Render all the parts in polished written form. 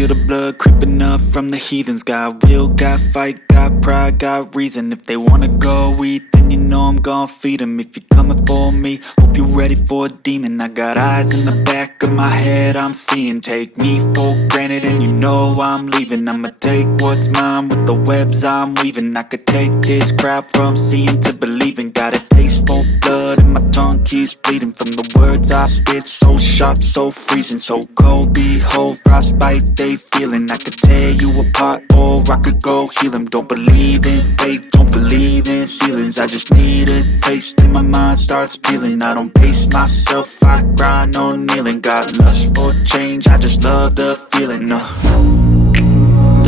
feel the blood creeping up from the heathens. Got will, got fight, got pride, got reason. If they wanna go eat, then you know I'm gon' feed them. If you're coming for me, hope you're ready for a demon. I got eyes in the back of my head, I'm seeing. Take me for granted and you know I'm leaving. I'ma take what's mine with the webs I'm weaving. I could take this crowd from seeing to believing. Got a taste for blood and my tongue keeps bleeding from the words I spit. So sharp, so freezing, so cold. Behold, frostbite they feeling. I could tear you apart or I could go heal them. Don't believe in fate, don't believe in ceilings. I just need a taste and my mind starts peeling. I don't pace myself, I grind on kneeling. Got lust for change, I just love the feeling.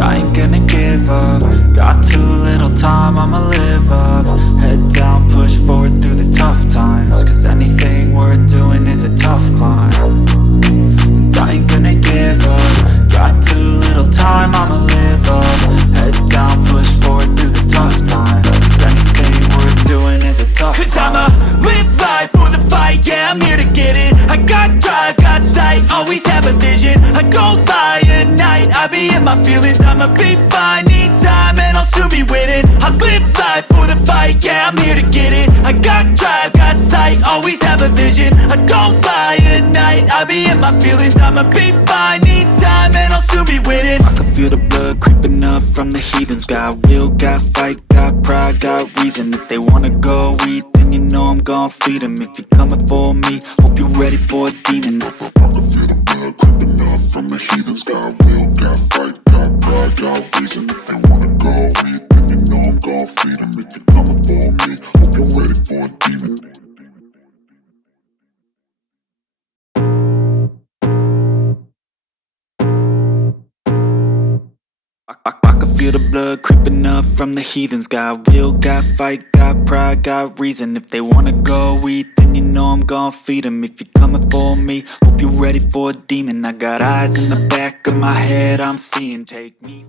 I ain't gonna give up. Got too little time, I'ma live up. Head down, push forward through the tough times. Cause anything worth doing is a tough climb. And I ain't gonna give up. Got too little time, I'ma live up. Head down, push forward through the tough times. Cause anything worth doing is a tough climb. Cause I'ma live life for the fight, yeah, I'm here to get it. I got drive, got sight, always have a vision. I go by at night, I be in my feelings. I'ma be fine, need time and I'll soon be winning. I live life for the fight, yeah, I'm here to get it. I got drive, got sight, always have a vision. I go by at night, I be in my feelings. I'ma be fine, need time and I'll soon be winning. I can feel the blood creeping up from the heathens. Got will, got fight, got pride, got reason. If they wanna go eat, then you know I'm gon' feed them. If you're coming for me, hope you're ready for a demon. I can feel the blood creeping up from the heathens. Got will, got fight, got pride, got reason. If they wanna go eat, then you know I'm gon' feed them. If you're coming for me, hope you're ready for a demon. I can feel the blood creeping up from the heathens. Got will, got fight, got pride, got reason. If they wanna go eat, then you know I'm gon' feed them. If you're coming for me, hope you're ready for a demon. I got eyes in the back of my head, I'm seeing. Take me